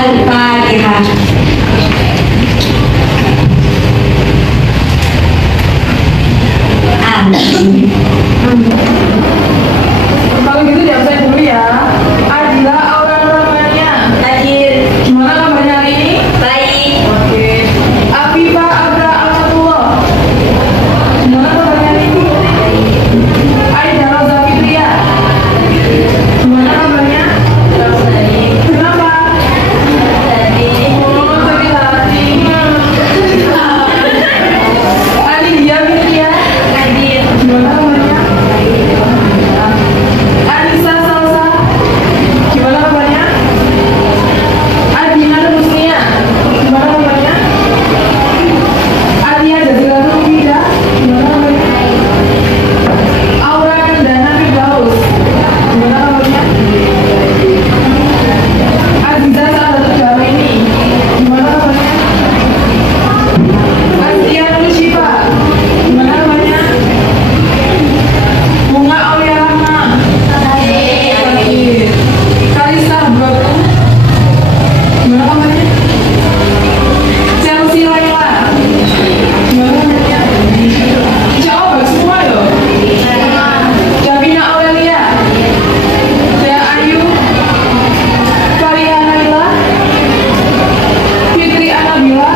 Al-Fatihah. Amin. Kalau gitu diabsen dulu ya. Adila Aura namanya. Hadir. Gimana kabarnya hari ini? Baik. Oke. Afifa Abra Amatullah. Gimana kabarnya hari ini? Aida Roza Fitria. Gimana kabarnya? Baik. Kenapa? Baik. Oh, sakit hati. Alidia Fitria. Hadir. Gimana kabarnya? Anissa Salsa. Gimana kabarnya? Adina Rusnia. Gimana kabarnya? Alia Jazila Rufida. Gimana kabarnya? Aura Kendana Firdaus. Gimana kabarnya? Aziza Sahadat Jamaini. Gimana kabarnya? Astia Nur Syifa. Gimana kabarnya? Bunga Aulia Rahma. Hadir. Kalista Broto. Gimana kabarnya? Chelsea Laila. Gimana kabarnya? Insya Allah bagus semua loh. Javina Aurelia. Dea Ayu. Faria Naila. Fitri Anabila.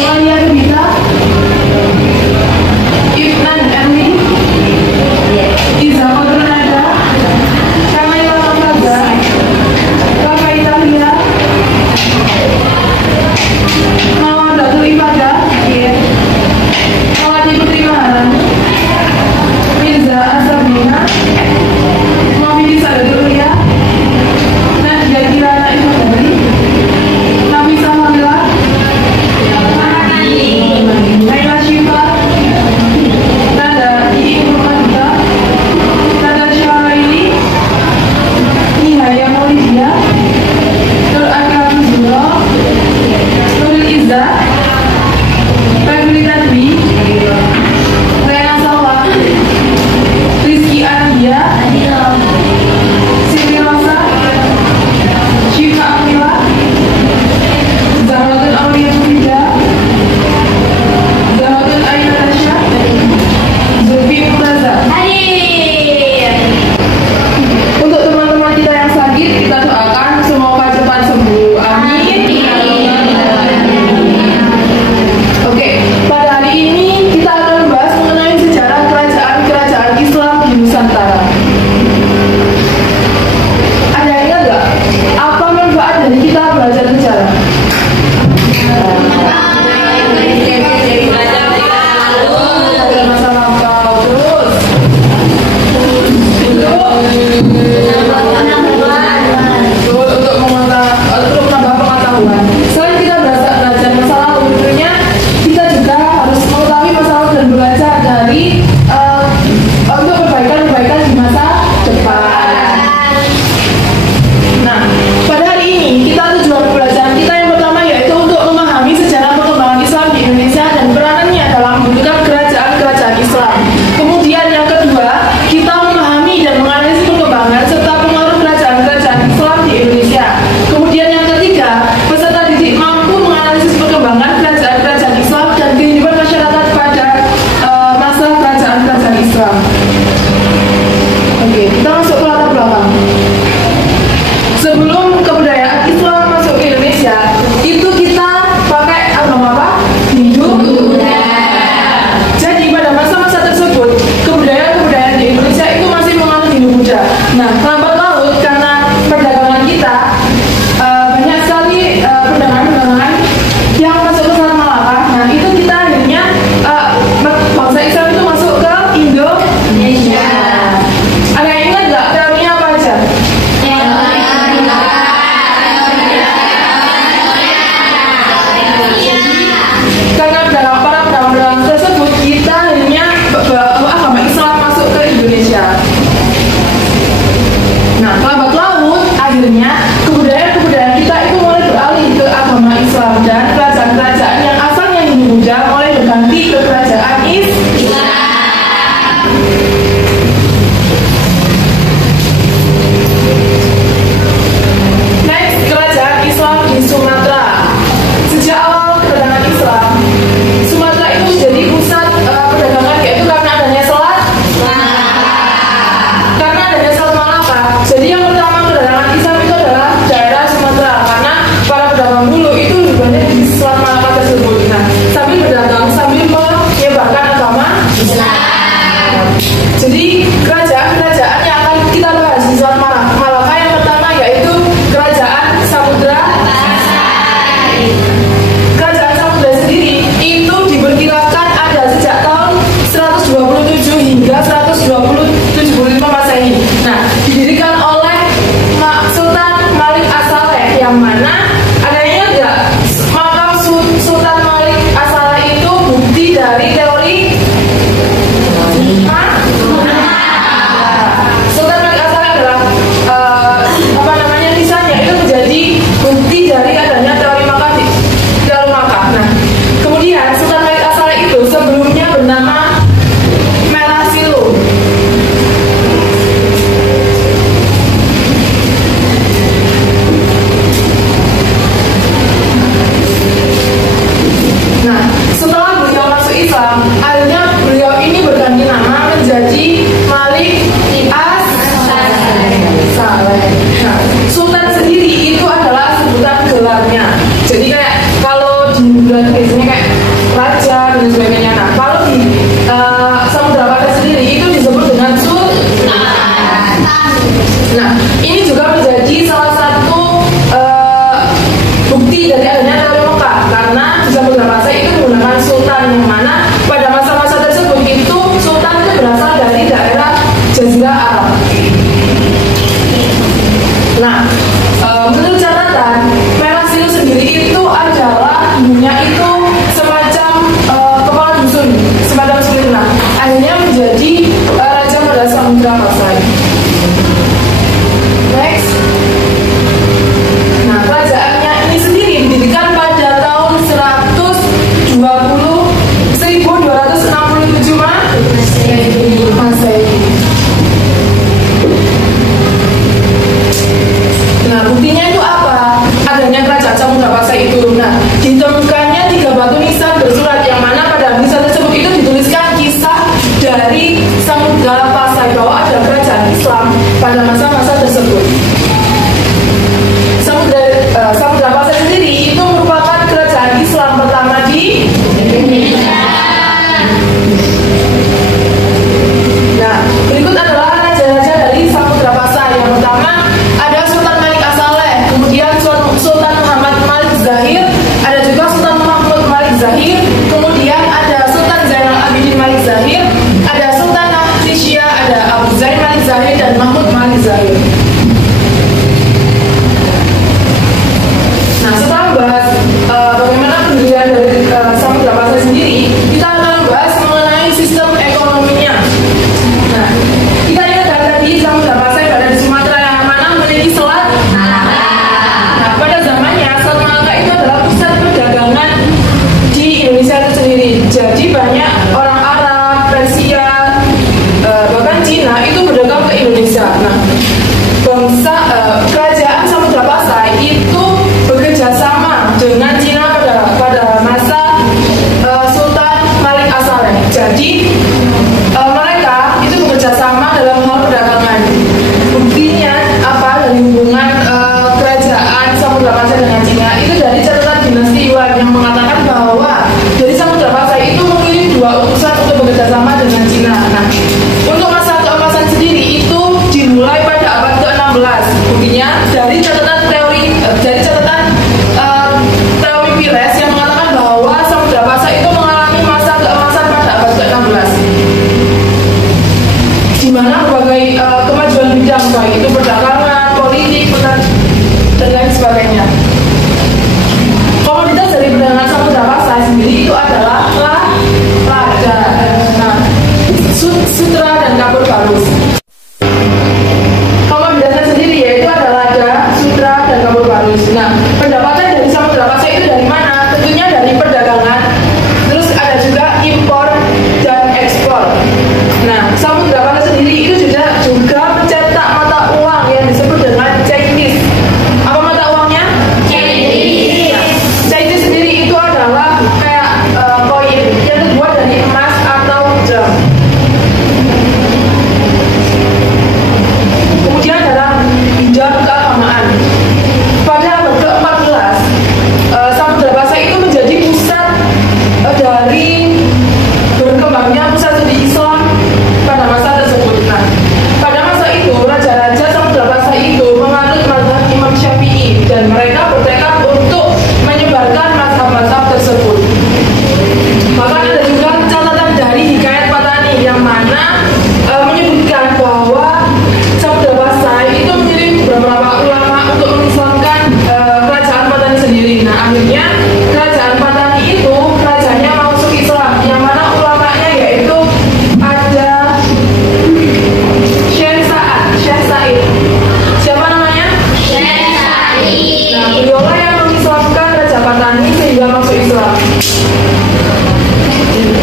Malia Nubita. Ibnan Erwin. Iza Kodronada. Kamaila Lamraza. Rafa Italia. Mawar Datul Ibadah. Mawati Putri Maharani. Mirza Asabina. Muhammad Sadatul Ulia. Nadia Kirana Ibadari. Nafisa Hamila. Naila Syifa. Nada Iin Nurmadita. Nada Syaraini. Nihaya Maulidia. Nur Akram Zuro. Nurul Izza. Febri Tanwi. Rena Salwa. Rizky Anadia. Siti Rosa. Syifa Amila. Zahratul Aulia Furida. Zahratul Aina Tasha. Zulfi Murtaza. Hadir. Untuk teman-teman kita yang sakit, kita doakan semoga cepat sembuh. Amin. Oke, pada hari ini kita akan membahas mengenai sejarah kerajaan-kerajaan Islam di Nusantara. Ada yang ingat nggak? Apa manfaat dari kita belajar sejarah? Belajar masa lampau. Terus untuk menambah pengetahuan. Selain kita belajar masa lalu, tentunya kita juga harus mengetahui masa lalu dan belajar dari untuk perbaikan-perbaikan di masa depan. Nah, pada hari ini kita tujuan pembelajaran kita yang pertama yaitu untuk memahami sejarah perkembangan mana adanya enggak makam Sultan Malik As-Saleh itu bukti dari teori Sultan Malik As-Saleh adalah apa namanya misalnya itu menjadi bukti dari adanya teori Makkah di Darul Makkah. Nah, kemudian Sultan Malik As-Saleh itu sebelumnya bernama Merasilu. Nah, setelah beliau masuk Islam, akhirnya beliau ini berganti nama menjadi Malik As-Saleh. Nah, Sultan sendiri itu adalah sebutan gelarnya. Jadi kayak kalau di Belanda biasanya kayak raja dan sebagainya. Nah, kalau di Samudra Pasai sendiri itu disebut dengan Sultan. Nah, ini juga menjadi salah satu bukti dari adanya teori Mekah karena di Samudra Pasai itu menggunakan sultan yang mana pada masa-masa tersebut itu sultan itu berasal dari daerah Jazirah Arab. Nah, menurut catatan Merasilu sendiri itu adalah dulunya itu semacam kepala dusun, semacam seperti itu. Nah, akhirnya menjadi raja pada Samudra Pasai. Next. Nah, kerajaannya ini sendiri didirikan pada tahun 1267 Masehi. Nah, buktinya itu apa? Adanya kerajaan Samudra Pasai itu. Nah, ditemukannya 3 batu nisan bersurat yang mana pada nisan tersebut itu dituliskan kisah dari Samudra Pasai bahwa ada kerajaan Islam pada masa-masa tersebut. Samudra Pasai sendiri itu merupakan kerajaan Islam pertama di Indonesia. Nah, berikut adalah raja-raja dari Samudra Pasai. Yang pertama ada Sultan Malik As-Saleh, kemudian Sultan Muhammad Malik Zahir, ada juga Sultan Mahmud Malik Zahir, kemudian ada Sultan Zainal Abidin Malik Zahir, ada Sultan Nahdisya, ada Abu Zain Malik Zahir dan Mahmud Malik Zahir. Nah, setelah membahas bagaimana pendirian dari Samudra Pasai sendiri, kita akan membahas mengenai sistem ekonominya. Nah, kita ingat tadi Samudra Pasai berada di Sumatera yang mana memiliki selat Malaka. Nah, pada zamannya selat Malaka itu adalah pusat perdagangan di Indonesia itu sendiri. Jadi banyak orang Arab, Persia, bahkan Cina itu berdagang ke Indonesia. Nah, kerajaan Samudra Pasai itu bekerja sama dengan Cina pada masa Sultan Malik As-Saleh. Jadi mereka itu bekerja sama dalam hal perdagangan. Buktinya apa dari hubungan kerajaan Samudra Pasai dengan Cina itu dari catatan dinasti Yuan yang mengatakan bahwa dari Samudra Pasai itu memilih 2 utusan untuk bekerja sama dengan Cina. Nah, untuk masa keemasan sendiri itu dimulai pada abad ke-16. Buktinya dari catatan teori Pires yang mengatakan bahwa Samudra Pasai itu mengalami masa keemasan pada abad ke-16, di mana berbagai kemajuan bidang baik itu perdagangan, politik, dan lain sebagainya. Komoditas dari perdagangan Samudra Pasai sendiri itu adalah lada, sutra dan kapur barus. Komoditasnya sendiri yaitu adalah lada, sutra dan kapur barus. Nah, pendapatan dari Samudra Pasai itu dari mana? Tentunya dari perdagangan. Terus ada juga impor dan ekspor. Nah, Samudra Pasai sendiri itu juga mencetak mata uang yang disebut dengan Chinese. Apa mata uangnya? Chinese. Nah, Chinese sendiri itu adalah kayak koin yang terbuat dari emas atau jam. Kemudian dalam bidang keagamaan, pada abad ke-14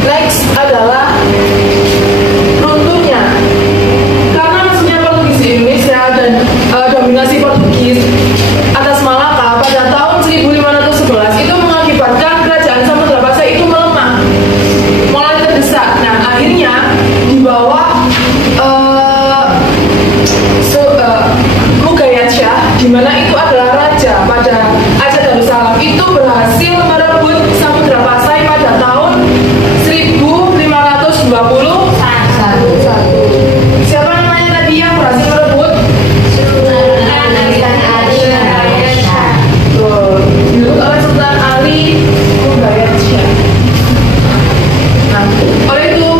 Next adalah runtuhnya. Karena maksudnya Portugis di Indonesia dan dominasi Portugis atas Malaka pada tahun 1511 itu mengakibatkan kerajaan Samudra Pasai itu melemah, mulai terdesak. Nah, akhirnya di bawah Mugayat Shah, di mana itu adalah raja pada Aceh Darussalam, itu berhasil merebut Samudra Pasai pada tahun 1521. Siapa namanya tadi yang berhasil merebut? Sultan Ali Mugayat Shah. Nah, oleh itu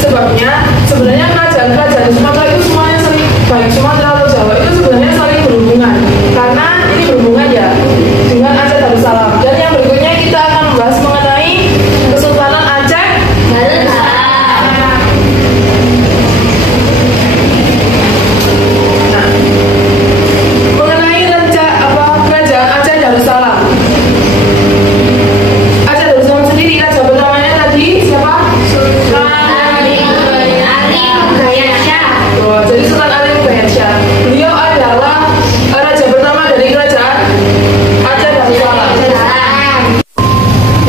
sebabnya sebenarnya kerajaan-kerajaan di Sumatera itu semuanya saling, baik Sumatera atau Jawa itu sebenarnya saling berhubungan, karena ini berhubungan ya dengan Aceh Darussalam. Dan yang berikutnya kita akan membahas mengenai Kesultanan Aceh Darussalam. Nah, mengenai kerajaan Aceh Darussalam. Aceh Darussalam sendiri raja pertamanya tadi siapa? Sultan Ali Mugayat Shah. Jadi Sultan Ali Mugayat Shah. Beliau adalah raja pertama dari kerajaan Aceh Darussalam.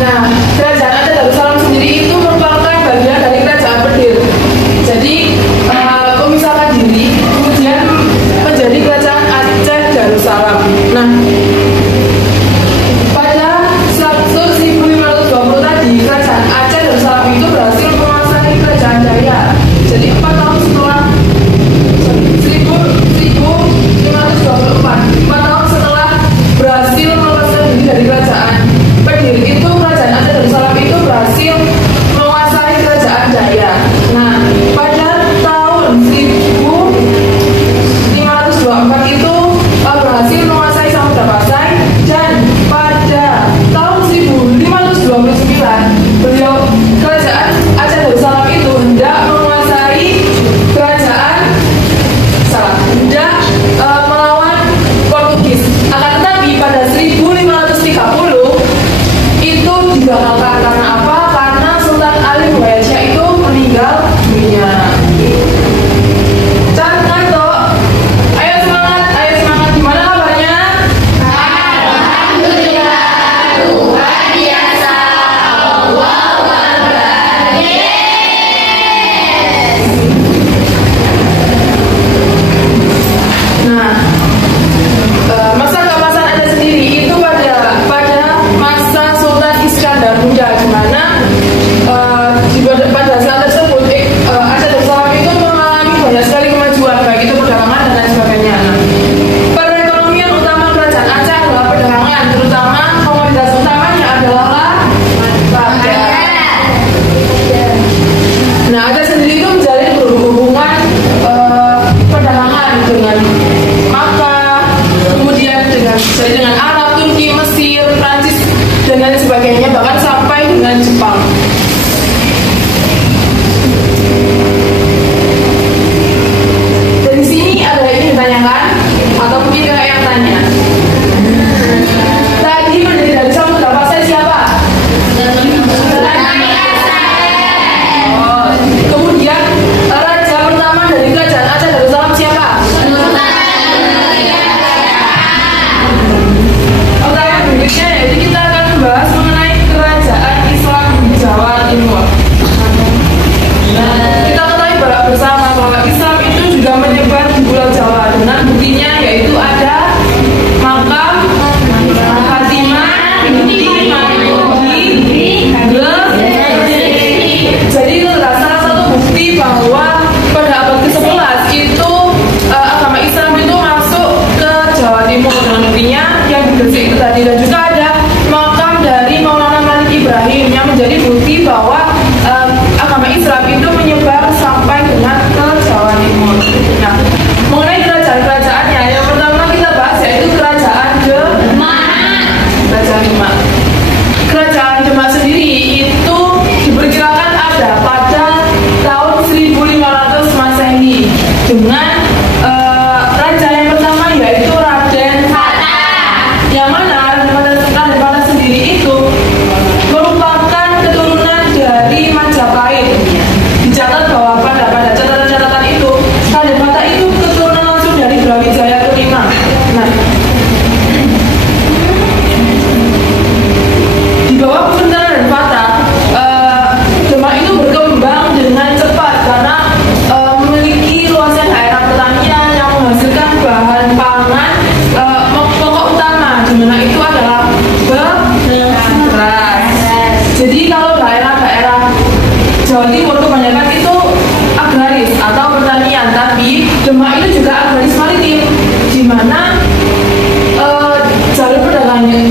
Nah, kerajaan Aceh Darussalam sendiri itu merupakan bagian dari kerajaan Pedir. Jadi memisahkan diri, kemudian menjadi kerajaan Aceh Darussalam. Nah, pada 1520 tadi kerajaan Aceh Darussalam itu berhasil menguasai kerajaan Jaya. Jadi 4 tahun setelah 1524, 4 tahun setelah berhasil melepaskan diri dari kerajaan Pedir, itu kerajaan Aceh Darussalam itu berhasil menguasai kerajaan Jaya. Nah, pada tahun 1524 itu berhasil menguasai Samudra Pasai, dan pada tahun 1529 beliau kerajaan Aceh Darussalam itu hendak menguasai hendak melawan Portugis. Akan tetapi pada 1530 itu digagalkan. Karena apa? Karena Sultan Ali Mugayat Shah itu meninggal dunia. Cantik toh? Ayo semangat, ayo semangat. Gimana kabarnya? Alhamdulillah, luar biasa. Allahu Akbar. Nah, masa keemasan Aceh sendiri itu pada masa Sultan Iskandar Muda, di mana pada saat tersebut Aceh Darussalam itu mengalami banyak sekali kemajuan, baik itu perdagangan dan lain sebagainya. Nah, perekonomian utama kerajaan Aceh adalah perdagangan, terutama komoditas utamanya adalah lada. Nah, Aceh sendiri itu menjalin hubungan perdagangan dengan Makkah, kemudian dengan Arab, Turki, Mesir, Prancis, dan lain sebagainya, bahkan sampai dengan Jepang. Dari sini ada yang ditanyakan, atau mungkin kakak yang tanya. Tadi pendiri dari Samudra Pasai siapa? Oh, kemudian raja pertama dari kerajaan Aceh Darussalam siapa? Pertanyaan berikutnya, jadi kita akan membahas mengenai kerajaan Islam di Jawa Jawa Timur kebanyakan itu agraris atau pertanian, tapi Demak itu juga agraris maritim, di mana jalur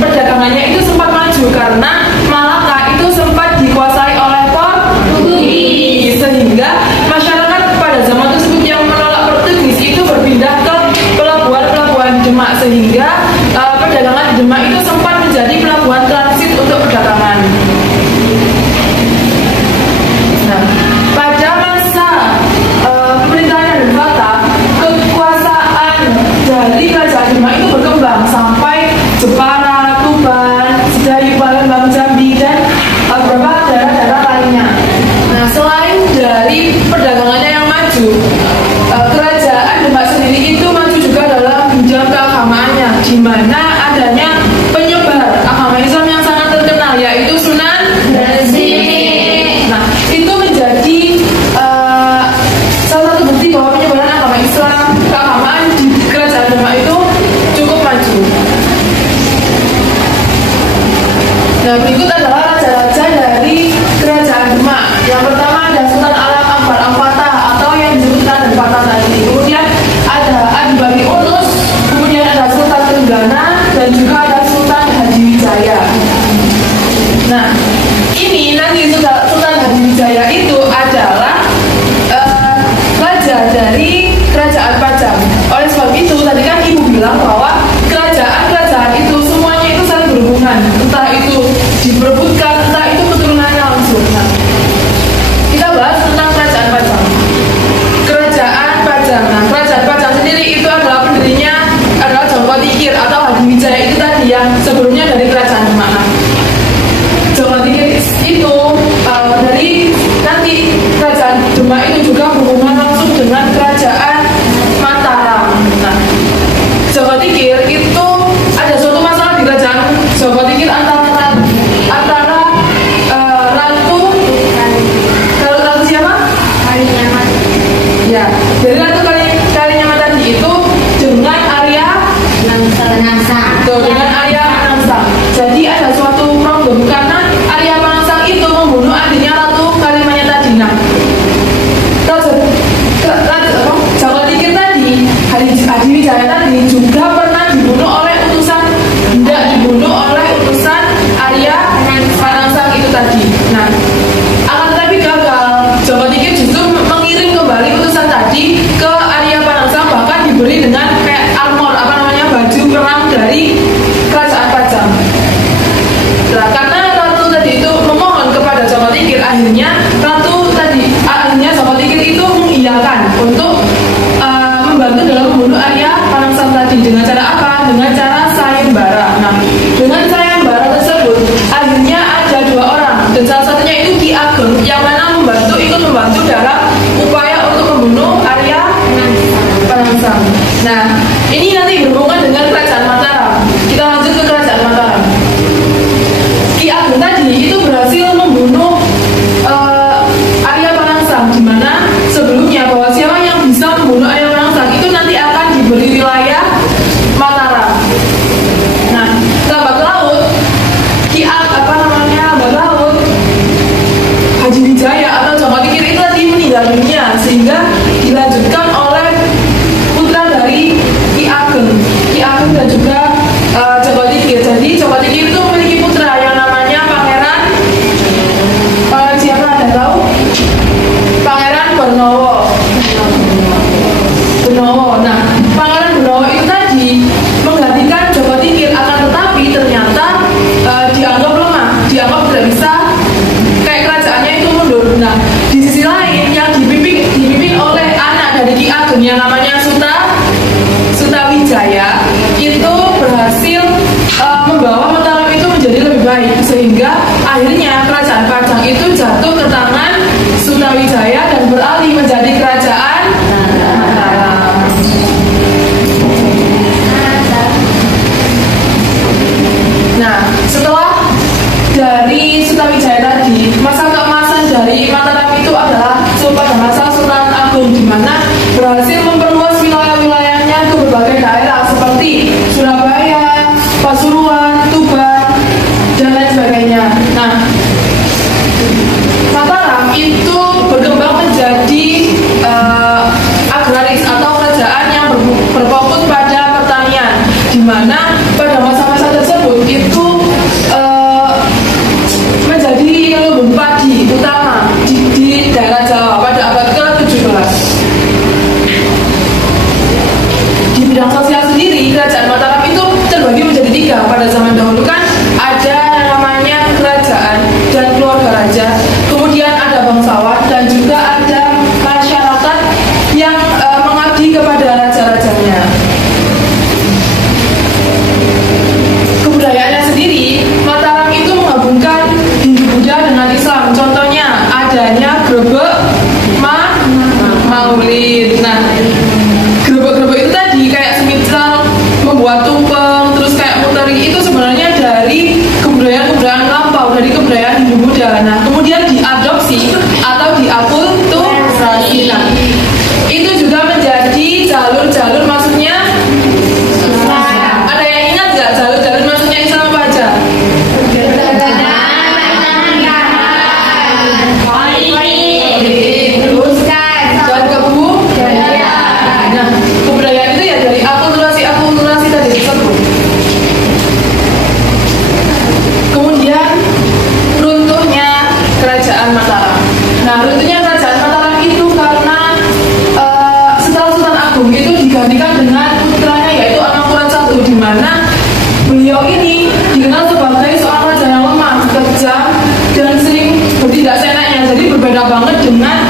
perdagangannya itu sempat maju karena Malaka itu sempat dikuasai oleh Portugis, sehingga masyarakat pada zaman tersebut yang menolak Portugis itu berpindah ke pelabuhan-pelabuhan Demak, sehingga perdagangan di Demak itu sempat menjadi pelabuhan transit untuk perdagangan. Nah, pada masa pemerintahan Raden Fatah, kekuasaan dari Kerajaan Demak itu berkembang sampai Jepara, Tuban, Sedayu, Palembang, Jambi, dan beberapa daerah-daerah lainnya. Nah, selain dari perdagangannya yang maju, Kerajaan Demak sendiri itu maju juga dalam bidang keagamaannya, di mana adanya penyebar agama Islam yang sangat terkenal, yaitu Sunan Gresik. Nah, itu menjadi salah satu bukti bahwa penyebaran agama Islam, keagamaan di Kerajaan Demak itu cukup maju. Nah, berikut adalah raja-raja dari Kerajaan Demak. Yang pertama ada Sultan Alam Akbar Al-Fatah atau yang disebut Raden Fatah tadi. Kemudian ada Adibari Unus, kemudian ada Sultan Trenggana, dan juga ada Sultan Hadiwijaya. Nah, ini nanti Sultan Hadiwijaya itu adalah raja dari Kerajaan Pajang. Oleh sebab itu, tadi kan Ibu bilang bahwa kerajaan-kerajaan itu semuanya itu saling berhubungan, entah itu diperebutkan, entah itu keturunannya langsung. Nah, kita bahas tentang Kerajaan Pajang. Kerajaan Pajang. Nah, Kerajaan Pajang sendiri itu adalah pendirinya adalah Joko Tingkir atau Hadiwijaya itu tadi yang sebelumnya dari Kerajaan Demak. Nah, Joko Tingkir itu dari nanti Kerajaan Demak itu juga berhubungan langsung dengan Kerajaan Mataram. Nah, Joko Tingkir itu ada suatu masalah di Kerajaan Joko Tingkir antara Ratu siapa? Kalinyamat. Ya, dari Ratu Kalinyamat tadi itu dengan Arya Penangsang. Dengan Arya Penangsang. Jadi ada suatu problem karena Arya Penangsang itu membunuh adiknya Ratu Kalinyamat tadi. Nah, Joko Tingkir tadi, Hadiwijaya tadi juga pernah dibunuh oleh utusan Arya Penangsang itu tadi. Nah, akan tetapi gagal. Joko Tingkir justru mengirim kembali utusan tadi ke Arya Penangsang, bahkan diberi dengan kayak armor, baju perang dari Kerajaan Pajang. Nah, karena Ratu tadi itu memohon kepada Joko Tingkir, akhirnya Joko Tingkir itu mengiyakan untuk membantu dalam membunuh Arya Penangsang tadi. Dengan cara apa? Dengan cara sayembara. Nah, dengan sayembara tersebut akhirnya ada 2 orang, dan salah satunya itu Ki Ageng yang mana ikut membantu dalam upaya untuk membunuh Arya Penangsang. Nah, ini nanti berhubungan dengan Kerajaan Mataram. Kita lanjut ke Kerajaan Mataram. Ki Ageng tadi itu berhasil membunuh Arya Penangsang, di mana sebelumnya bahwa siapa yang bisa membunuh Arya Penangsang itu nanti akan diberi wilayah Mataram. Nah, lambat laut Hadiwijaya atau Joko Tingkir itu tadi meninggal dunia, sehingga dilanjutkan oleh putra dari Ki Ageng dan juga Joko Tingkir. Jadi Joko Tingkir itu memiliki putra yang namanya Pangeran siapa ada tahu? Pangeran Bernowo. Nah, Pangeran Bernowo itu tadi menggantikan Joko Tingkir, akan tetapi ternyata dianggap lemah, dianggap tidak bisa, kayak kerajaannya itu mundur. Nah, di sisi lain yang dipimpin oleh anak dari Ki Ageng yang namanya Sutawijaya itu berhasil membawa Mataram itu menjadi lebih baik, sehingga akhirnya Kerajaan Pajang itu jatuh ke tangan Sutawijaya dan beralih menjadi Kerajaan Mataram. Nah, setelah dari Sutawijaya tadi, masa keemasan dari Mataram itu adalah pada masa Sultan Agung, di mana berhasil memperluas wilayah-wilayahnya ke berbagai daerah seperti Surabaya, Pasuruan, Tuban, dan lain sebagainya. Nah, Mataram itu ini dikenal sebagai seorang raja yang lemah, kejam, dan sering bertindak seenaknya. Jadi berbeda banget dengan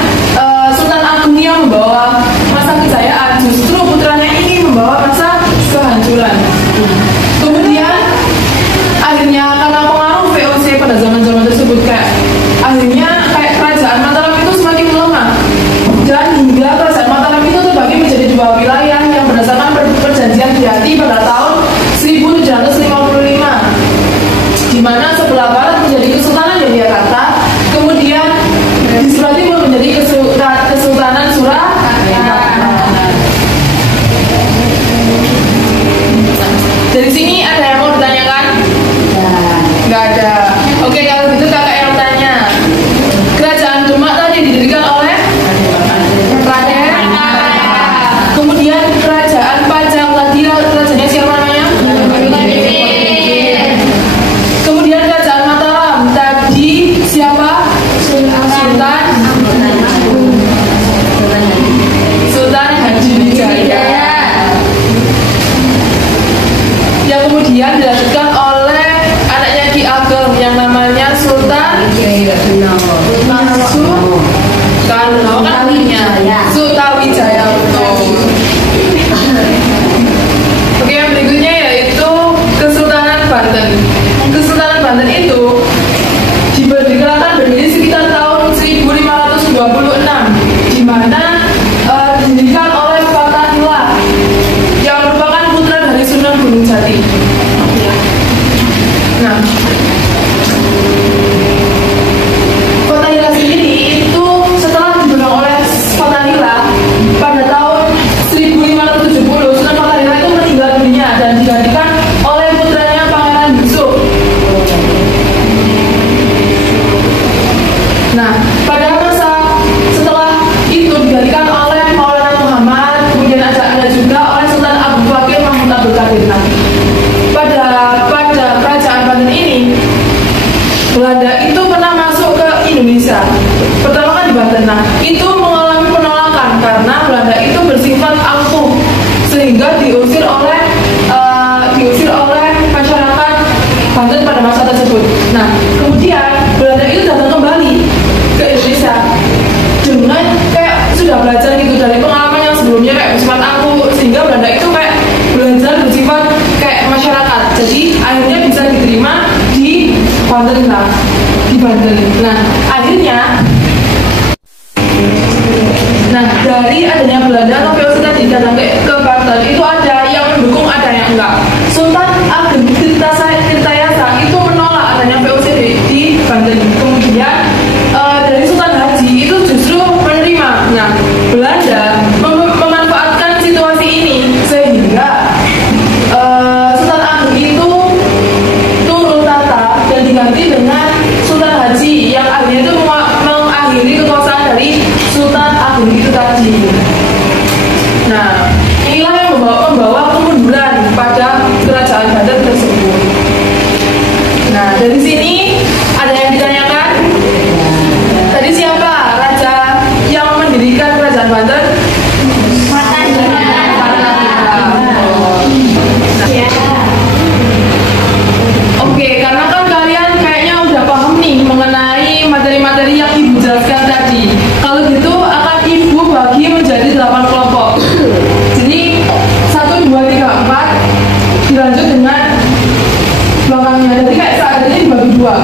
Sultan Agung yang membawa masa kejayaan. Justru putranya ini membawa masa kehancuran. Kemudian akhirnya karena pengaruh VOC pada zaman-zaman tersebut, akhirnya kerajaan Mataram itu semakin melemah, dan hingga kerajaan Mataram itu terbagi menjadi dua wilayah yang berdasarkan perjanjian Griyati pada tahun 1755, di mana sebelah barat menjadi Kesultanan Yogyakarta, kemudian di sebelah timur menjadi Kesultanan Surakarta. Dari sini ada yang mau ditanyakan? Nggak ada. Oke, kalau gitu kakak yang tanya. Kerajaan Demak tadi didirikan oleh Raden. Kemudian kerajaan Pajang tadi rajanya siapa namanya? Kemudian kerajaan Mataram tadi siapa? Sultan Hadiwijaya. Yang kemudian dilanjutkan oleh anaknya Ki Ageng yang namanya Sultan Soekarno, kan Sutawijaya. Oke, yang berikutnya yaitu Kesultanan Banten. Kesultanan Banten itu berdiri sekitar tahun 1526, di mana didirikan oleh Fathahillah yang merupakan putra dari Sunan Gunung Jati. Nah, Fathahillah sendiri itu setelah dibunuh oleh Fathahillah pada tahun 1570, Sunan Fathahillah itu meninggal dunia dan digantikan oleh putranya Pangeran Yusuf. Nah, pada masa setelah itu digantikan oleh Maulana Muhammad, kemudian ada juga oleh Sultan Abu Bakar Mahmud Abdul Qadir. Nah, pada kerajaan Banten ini, Belanda itu pernah masuk ke Indonesia. Pertama kan di Banten. Nah, itu mengalami penolakan karena Belanda itu bersifat angkuh, sehingga diusir oleh masyarakat Banten pada masa tersebut. Nah, kemudian Belanda itu datang kembali ke Indonesia dengan sudah belajar gitu dari pengalaman yang sebelumnya bersifat angkuh, sehingga Belanda itu belajar bersifat masyarakat. Jadi akhirnya bisa diterima di Banten. Nah, akhirnya dari adanya Belanda atau VOC tadi datang ke Banten itu ada yang mendukung, ada yang enggak. Sultan Ageng Tirtayasa itu menolak adanya VOC di Banten. Kemudian dari Sultan Haji itu justru menerima. Nah, Belanda memanfaatkan situasi ini sehingga Sultan Ageng itu turun tahta dan diganti dengan Sultan Haji yang akhirnya itu mengakhiri kekuasaan dari Sultan Ageng itu tadi. Nah, inilah yang membawa kemunduran pada kerajaan Banten tersebut. Nah, dari sini ada yang ditanyakan? Tadi siapa raja yang mendirikan kerajaan Banten? Oke, karena kan kalian kayaknya udah paham nih mengenai materi-materi yang Ibu jelaskan tadi. Kalau gitu akan Ibu bagi menjadi 8 kelompok. Jadi 1, 2, 3, 4 dilanjut dengan belakangnya. Jadi saat ini dibagi 2.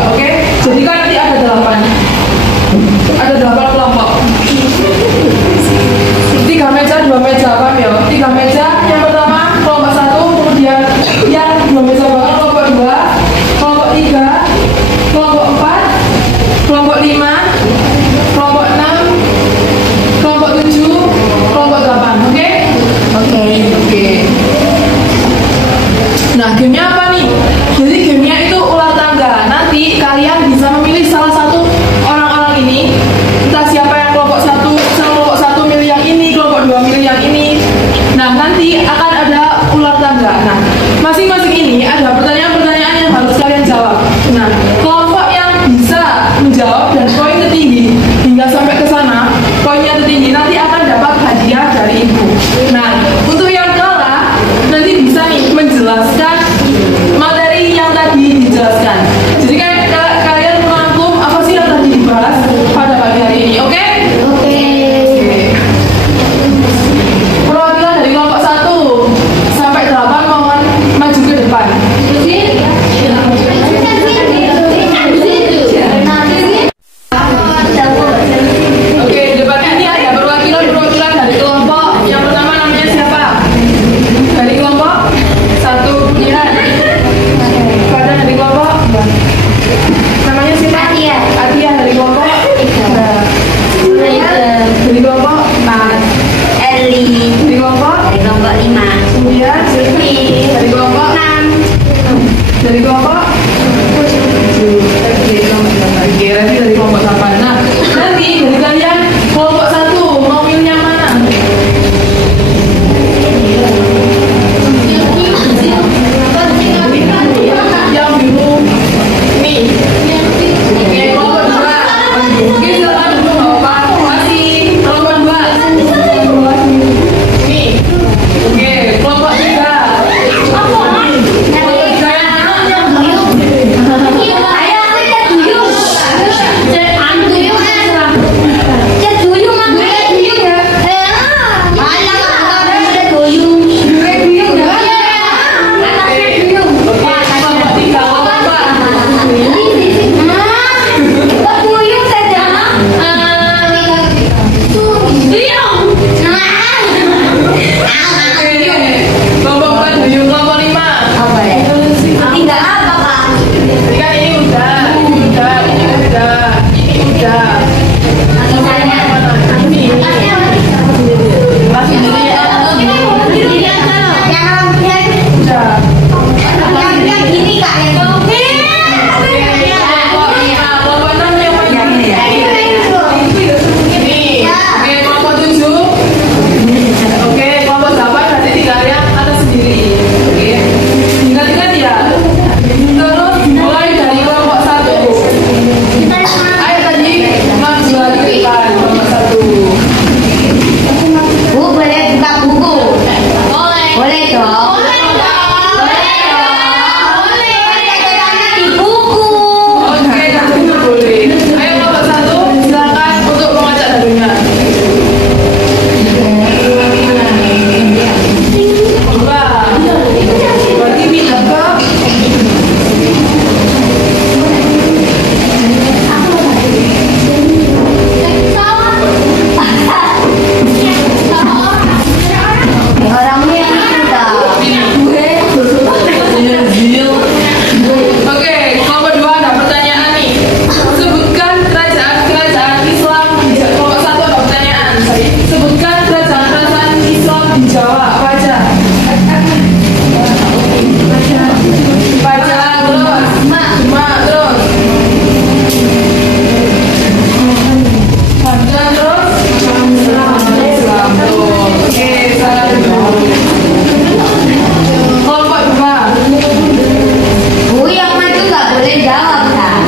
nggak boleh jawab kan?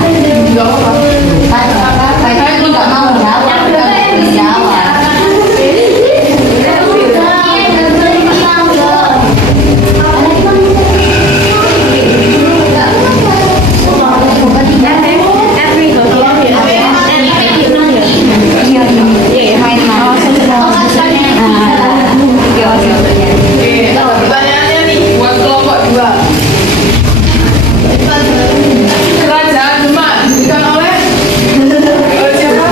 Nggak apa-apa. Pacar itu nggak mau jawab, nggak boleh jawab. Oke, pertanyaannya nih buat kelompok 2. Kerajaan Demak didirikan oleh siapa?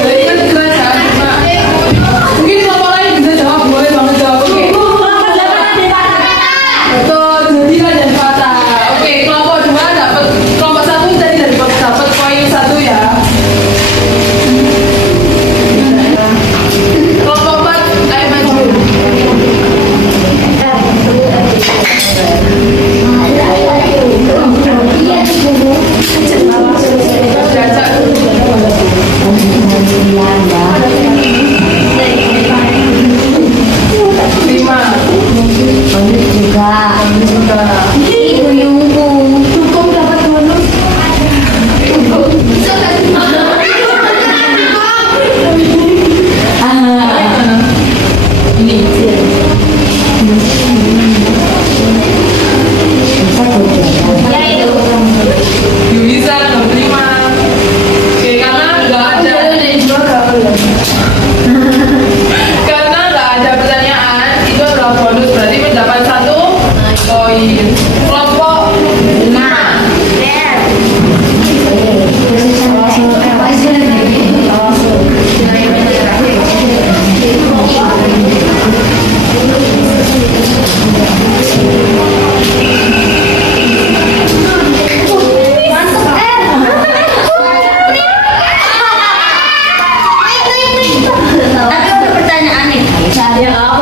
Jadi kan kerajaan Demak. Mungkin kelompok lain bisa jawab, boleh banget jawab. Oke. Betul, jadi Raja Fatah. Oke, kelompok 2 dapat, kelompok 1 tadi dapat poin 1 ya. Kelompok 4, ayo maju. Bisa nomor 5. Oke, karena nggak ada pertanyaan, itu adalah bonus, berarti mendapat 1 poin. Kelompok 5. Tapi ada pertanyaan nih. Ya apa?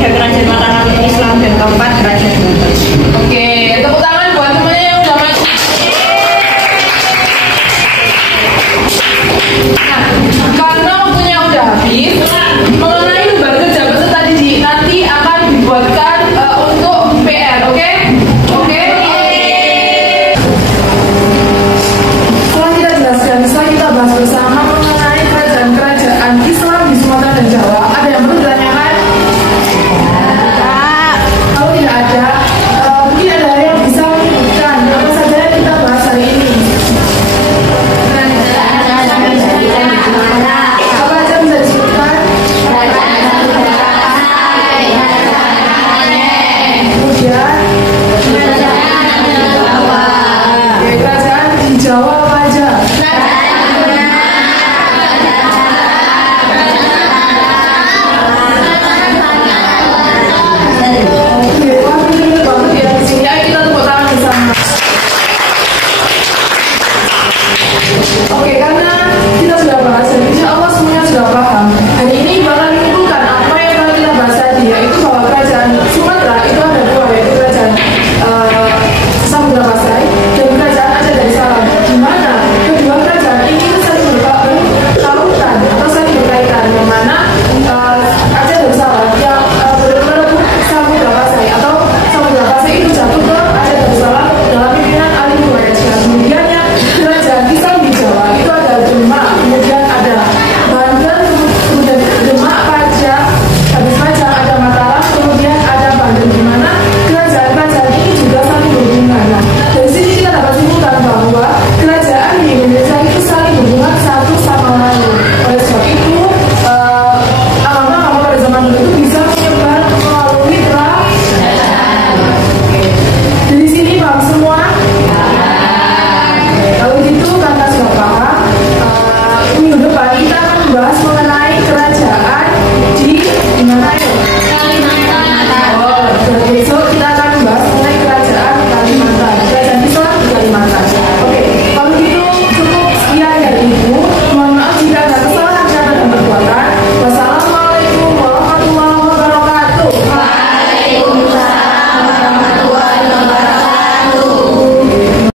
kekerasan